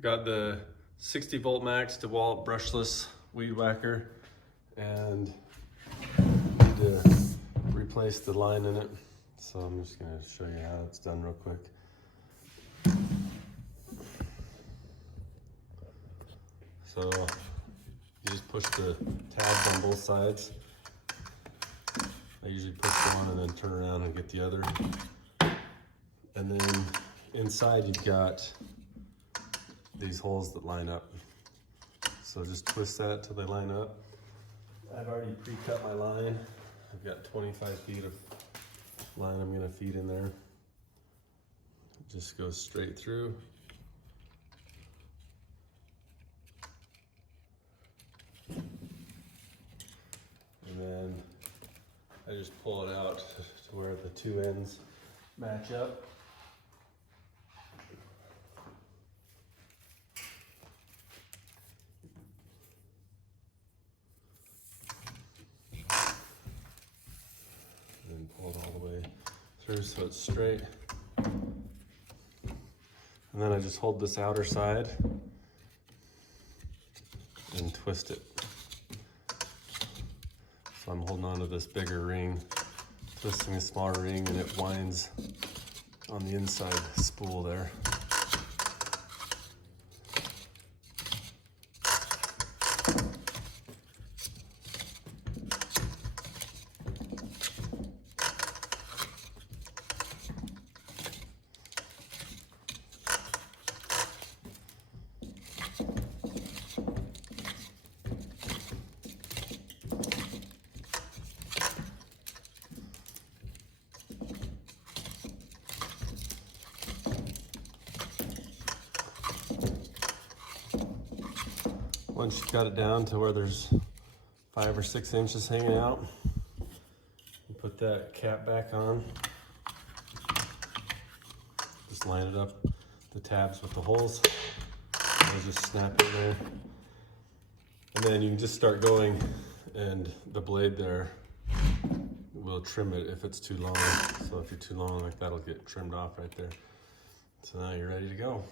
Got the 60 volt max Dewalt brushless weed whacker, and need to replace the line in it. So I'm just gonna show you how it's done real quick. So you just push the tabs on both sides. I usually push one and then turn around and get the other. And then inside you've got these holes that line up. So just twist that till they line up. I've already pre-cut my line. I've got 25 feet of line I'm gonna feed in there. It just goes straight through. And then I just pull it out to where the two ends match up. And pull it all the way through so it's straight. And then I just hold this outer side and twist it. So I'm holding on to this bigger ring, twisting a smaller ring, and it winds on the inside spool there. Once you've got it down to where there's 5 or 6 inches hanging out, you put that cap back on. Just line it up, the tabs with the holes. Those just snap in there. And then you can just start going, and the blade there will trim it if it's too long. So if you're too long like that, it'll get trimmed off right there. So now you're ready to go.